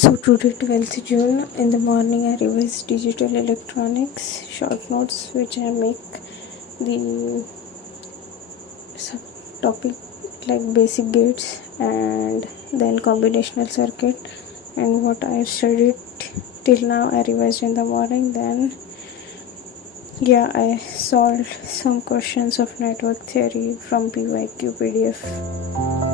So today 12th June in the morning I revised digital electronics short notes which I make the topic like basic gates and then combinational circuit and what I have studied till now I revised in the morning. Then I solved some questions of network theory from PYQ PDF.